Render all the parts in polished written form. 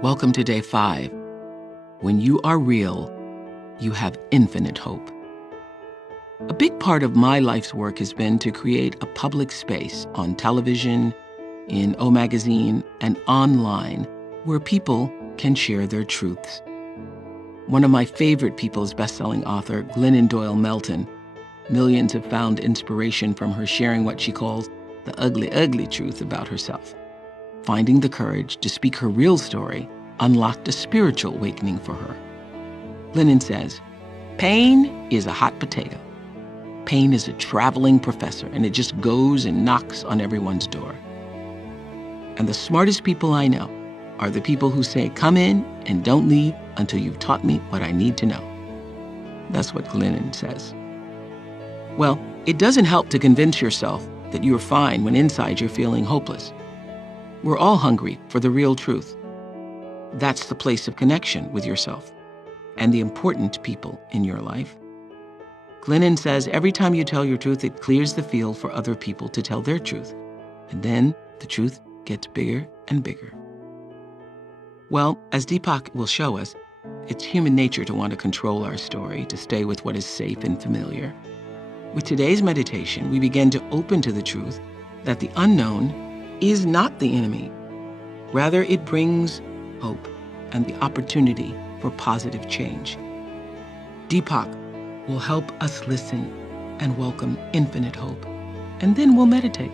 Welcome to day 5. When you are real, you have infinite hope. A big part of my life's work has been to create a public space on television, in O Magazine, and online where people can share their truths. One of my favorite people is best-selling author Glennon Doyle Melton. Millions have found inspiration from her sharing what she calls the ugly, ugly truth about herself. Finding the courage to speak her real story unlocked a spiritual awakening for her. Glennon says, pain is a hot potato. Pain is a traveling professor, and it just goes and knocks on everyone's door. And the smartest people I know are the people who say, come in and don't leave until you've taught me what I need to know. That's what Glennon says. Well, it doesn't help to convince yourself that you're fine when inside you're feeling hopeless. We're all hungry for the real truth. That's the place of connection with yourself and the important people in your life. Glennon says every time you tell your truth, it clears the field for other people to tell their truth. And then the truth gets bigger and bigger. Well, as Deepak will show us, it's human nature to want to control our story, to stay with what is safe and familiar. With today's meditation, we begin to open to the truth that the unknown is not the enemy. Rather, it brings hope and the opportunity for positive change. Deepak will help us listen and welcome infinite hope, and then we'll meditate.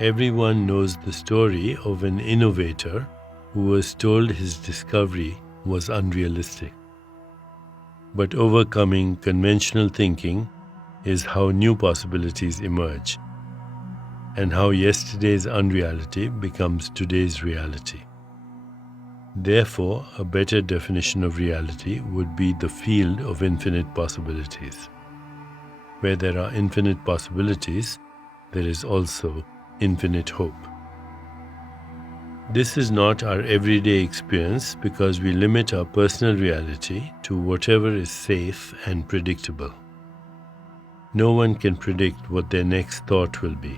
Everyone knows the story of an innovator who was told his discovery was unrealistic. But overcoming conventional thinking is how new possibilities emerge, and how yesterday's unreality becomes today's reality. Therefore, a better definition of reality would be the field of infinite possibilities. Where there are infinite possibilities, there is also infinite hope. This is not our everyday experience because we limit our personal reality to whatever is safe and predictable. No one can predict what their next thought will be,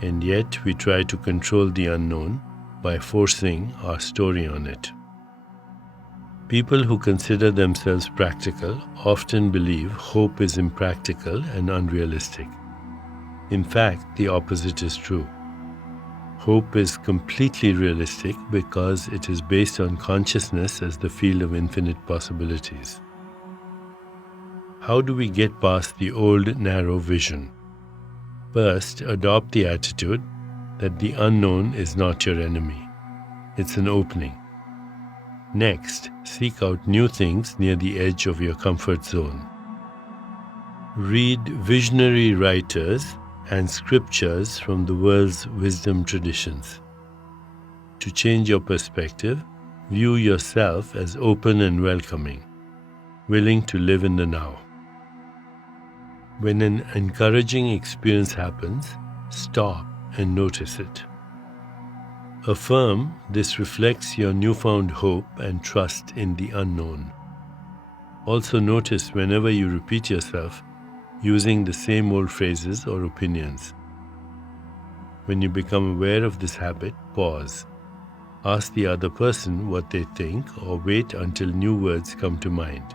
and yet we try to control the unknown by forcing our story on it. People who consider themselves practical often believe hope is impractical and unrealistic. In fact, the opposite is true. Hope is completely realistic because it is based on consciousness as the field of infinite possibilities. How do we get past the old narrow vision? First, adopt the attitude that the unknown is not your enemy. It's an opening. Next, seek out new things near the edge of your comfort zone. Read visionary writers and scriptures from the world's wisdom traditions. To change your perspective, view yourself as open and welcoming, willing to live in the now. When an encouraging experience happens, stop and notice it. Affirm this reflects your newfound hope and trust in the unknown. Also notice whenever you repeat yourself using the same old phrases or opinions. When you become aware of this habit, pause. Ask the other person what they think or wait until new words come to mind.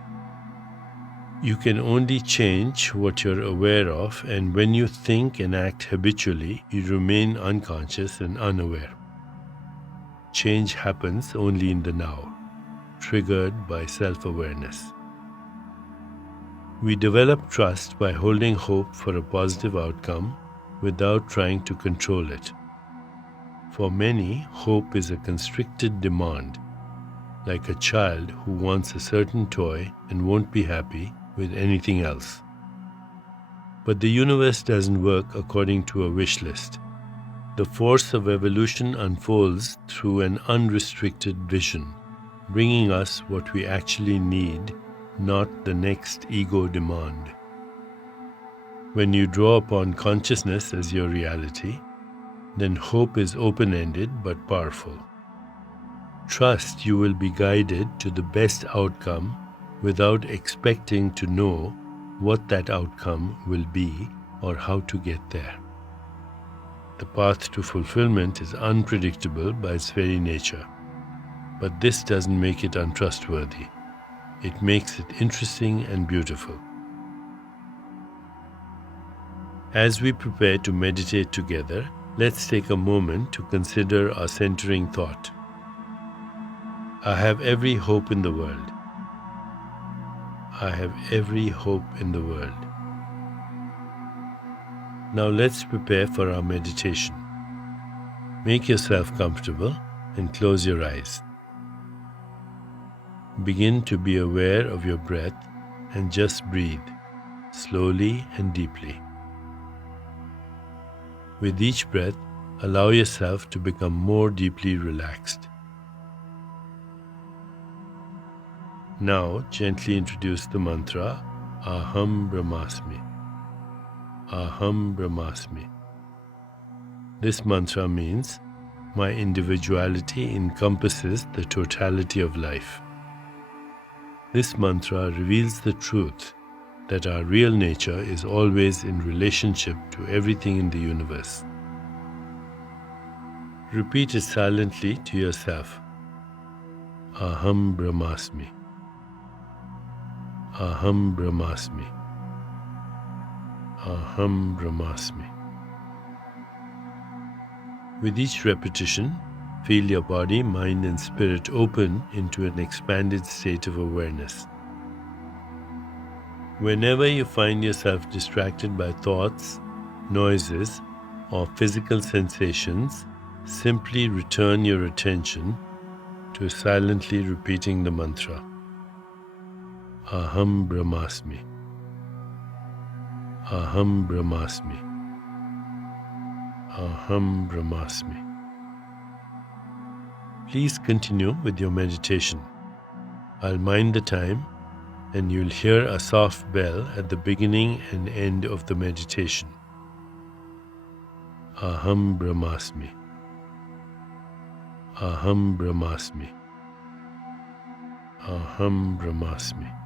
You can only change what you're aware of, and when you think and act habitually, you remain unconscious and unaware. Change happens only in the now, triggered by self-awareness. We develop trust by holding hope for a positive outcome without trying to control it. For many, hope is a constricted demand, like a child who wants a certain toy and won't be happy with anything else. But the universe doesn't work according to a wish list. The force of evolution unfolds through an unrestricted vision, bringing us what we actually need, not the next ego demand. When you draw upon consciousness as your reality, then hope is open-ended but powerful. Trust you will be guided to the best outcome without expecting to know what that outcome will be or how to get there. The path to fulfillment is unpredictable by its very nature, but this doesn't make it untrustworthy. It makes it interesting and beautiful. As we prepare to meditate together, let's take a moment to consider our centering thought. I have every hope in the world. I have every hope in the world. Now let's prepare for our meditation. Make yourself comfortable and close your eyes. Begin to be aware of your breath and just breathe, slowly and deeply. With each breath, allow yourself to become more deeply relaxed. Now, gently introduce the mantra, Aham Brahmasmi. Aham Brahmasmi. This mantra means, my individuality encompasses the totality of life. This mantra reveals the truth that our real nature is always in relationship to everything in the universe. Repeat it silently to yourself. Aham Brahmasmi. Aham Brahmasmi. Aham Brahmasmi. With each repetition, feel your body, mind and spirit open into an expanded state of awareness. Whenever you find yourself distracted by thoughts, noises, or physical sensations, simply return your attention to silently repeating the mantra. Aham Brahmasmi. Aham Brahmasmi. Aham Brahmasmi. Please continue with your meditation. I'll mind the time and you'll hear a soft bell at the beginning and end of the meditation. Aham Brahmasmi. Aham Brahmasmi. Aham Brahmasmi.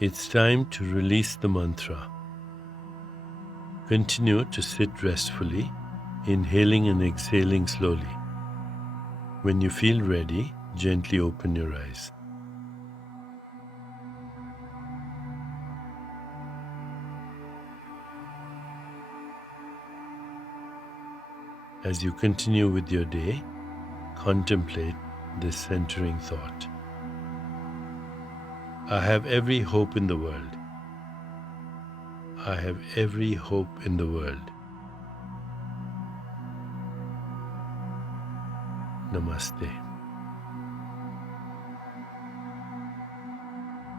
It's time to release the mantra. Continue to sit restfully, inhaling and exhaling slowly. When you feel ready, gently open your eyes. As you continue with your day, contemplate this centering thought. I have every hope in the world. I have every hope in the world. Namaste.